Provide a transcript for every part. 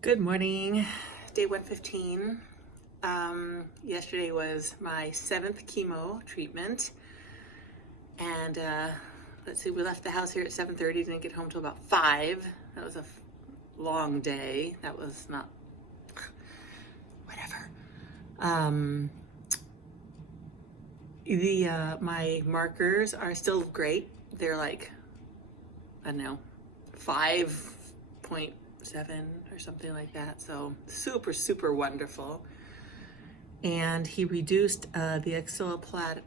Good morning, day 115. Yesterday was my 7th chemo treatment, and let's see, we left the house here at 7:30, didn't get home till about 5. That was a long day. That was not, whatever. My markers are still great. They're like, I don't know, 5.7 or something like that. So super, super wonderful. And he reduced the axilloplat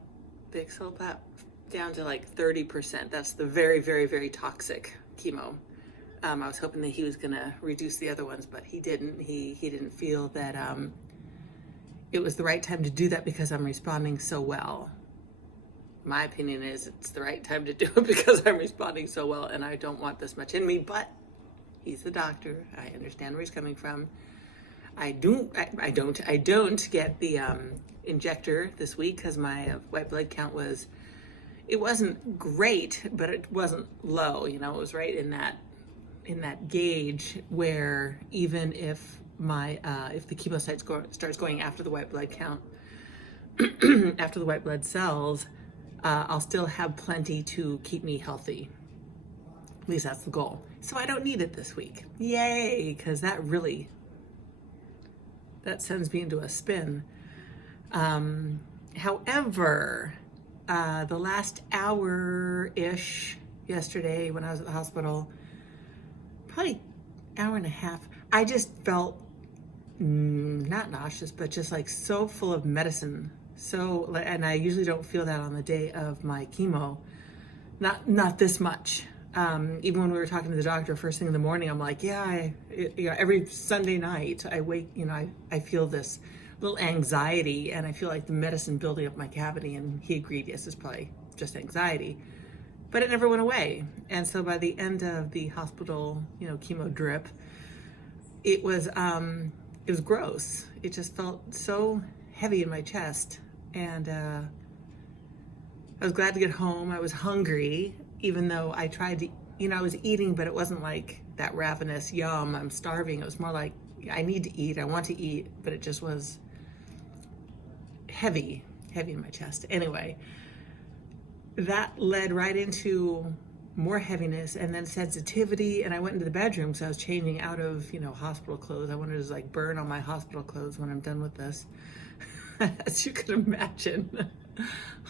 down to like 30%. That's the very, very, very toxic chemo. I was hoping that he was going to reduce the other ones, but he didn't. He didn't feel that it was the right time to do that because I'm responding so well. My opinion is it's the right time to do it because I'm responding so well and I don't want this much in me, but he's the doctor. I understand where he's coming from. I don't get the injector this week because my white blood count it wasn't great, but it wasn't low. You know, it was right in that gauge where even if if the chemo starts going after the white blood count, after the white blood cells, I'll still have plenty to keep me healthy. At least that's the goal. So I don't need it this week. Yay, because that sends me into a spin. However, the last hour-ish yesterday when I was at the hospital, probably hour and a half, I just felt not nauseous, but just like so full of medicine. And I usually don't feel that on the day of my chemo, not this much. Even when we were talking to the doctor first thing in the morning, I'm like, every Sunday night I wake, I feel this little anxiety and I feel like the medicine building up my cavity. And he agreed, yes, it's probably just anxiety, but it never went away. And so by the end of the hospital, chemo drip, it was gross. It just felt so heavy in my chest. And I was glad to get home. I was hungry, even though I tried to, I was eating, but it wasn't like that ravenous, yum, I'm starving. It was more like, I need to eat, I want to eat, but it just was heavy in my chest. Anyway, that led right into more heaviness and then sensitivity. And I went into the bedroom because I was changing out of, hospital clothes. I wanted to like burn all my hospital clothes when I'm done with this. As you can imagine.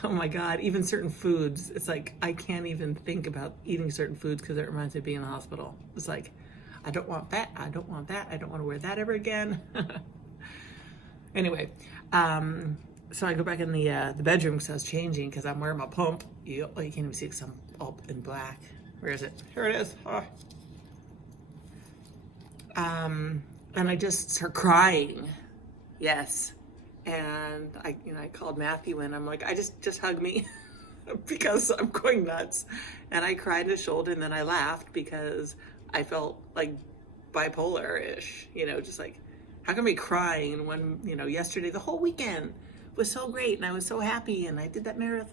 Oh my God, even certain foods, it's like I can't even think about eating certain foods because it reminds me of being in the hospital. It's like, I don't want that, I don't want that, I don't want to wear that ever again. Anyway, so I go back in the bedroom because I was changing because I'm wearing my pump. You can't even see because I'm all in black. Where is it? Here it is. Oh. And I just start crying. Yes. And I called Matthew and I'm like, I just hug me because I'm going nuts. And I cried his shoulder and then I laughed because I felt like bipolar-ish, just like, how come I be crying when, yesterday, the whole weekend was so great and I was so happy and I did that I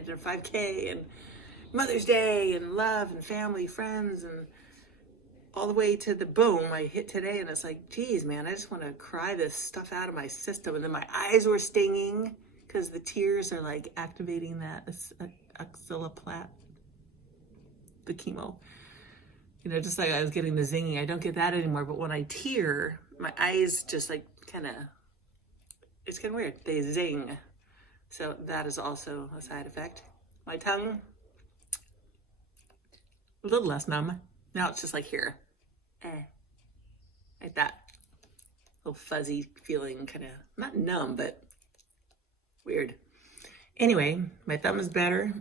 did a 5K and Mother's Day and love and family, friends, and all the way to the boom, I hit today and it's like, geez, man, I just want to cry this stuff out of my system. And then my eyes were stinging because the tears are like activating that axilloplat, the chemo. Just like I was getting the zinging. I don't get that anymore. But when I tear, my eyes just like it's kind of weird. They zing. So that is also a side effect. My tongue, a little less numb. Now it's just like here. Like that little fuzzy feeling, kind of not numb, but weird. Anyway, my thumb is better.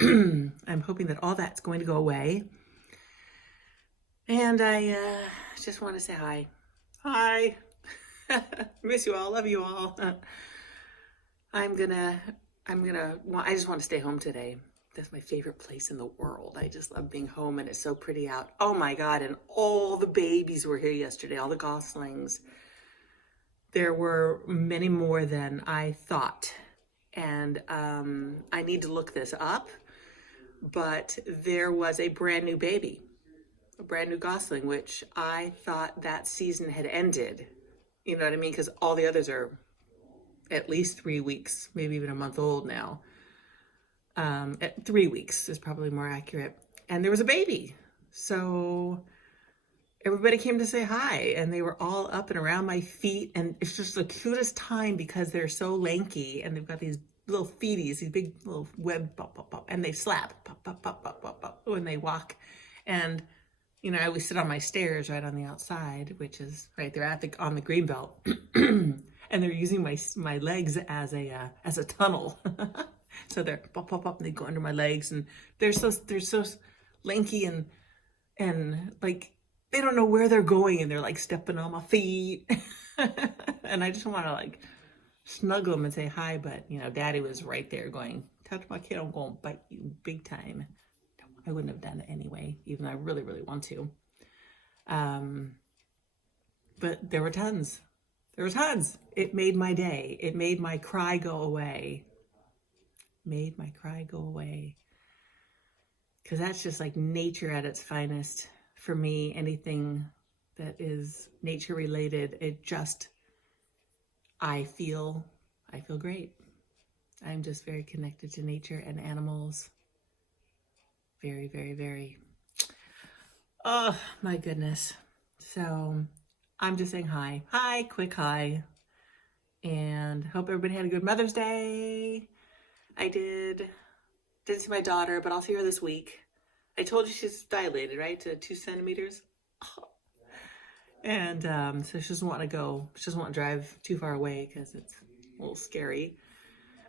I'm hoping that all that's going to go away. And I just want to say hi. Hi. Miss you all, love you all. I just want to stay home today. That's my favorite place in the world. I just love being home and it's so pretty out. Oh my God, and all the babies were here yesterday, all the goslings. There were many more than I thought. And I need to look this up, but there was a brand new baby a brand new Gosling, which I thought that season had ended. You know what I mean? Because all the others are at least 3 weeks, maybe even a month old now. At 3 weeks is probably more accurate. And there was a baby. So everybody came to say hi, and they were all up and around my feet. And it's just the cutest time because they're so lanky and they've got these little feeties, these big little web pop, pop, pop, and they slap pop, pop, pop, pop, pop, pop when they walk. And you know, I always sit on my stairs right on the outside, which is right there at on the green belt, and they're using my legs as a tunnel. So they're pop pop pop, and they go under my legs, and they're so lanky and like they don't know where they're going, and they're like stepping on my feet, and I just want to like snuggle them and say hi, but you know, Daddy was right there going, "Touch my kid, I'm gonna bite you big time." I wouldn't have done it anyway, even though I really, really want to. But there were tons. There were tons. It made my day. It made my cry go away. Made my cry go away. Because that's just like nature at its finest. For me, anything that is nature related, it just, I feel great. I'm just very connected to nature and animals. Very, very, very. Oh, my goodness. So I'm just saying hi. Hi, quick hi. And hope everybody had a good Mother's Day. I didn't see my daughter, but I'll see her this week. I told you she's dilated, right? To 2 centimeters. Oh. And so she doesn't want to go. She doesn't want to drive too far away because it's a little scary.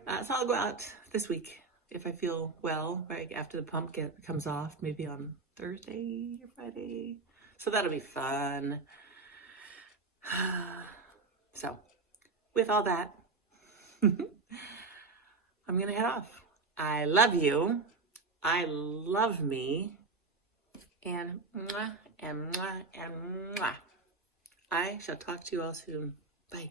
So I'll go out this week. If I feel well, right after the pump comes off, maybe on Thursday or Friday. So that'll be fun. So, with all that, I'm going to head off. I love you. I love me. And mwah, and mwah, and mwah. I shall talk to you all soon. Bye.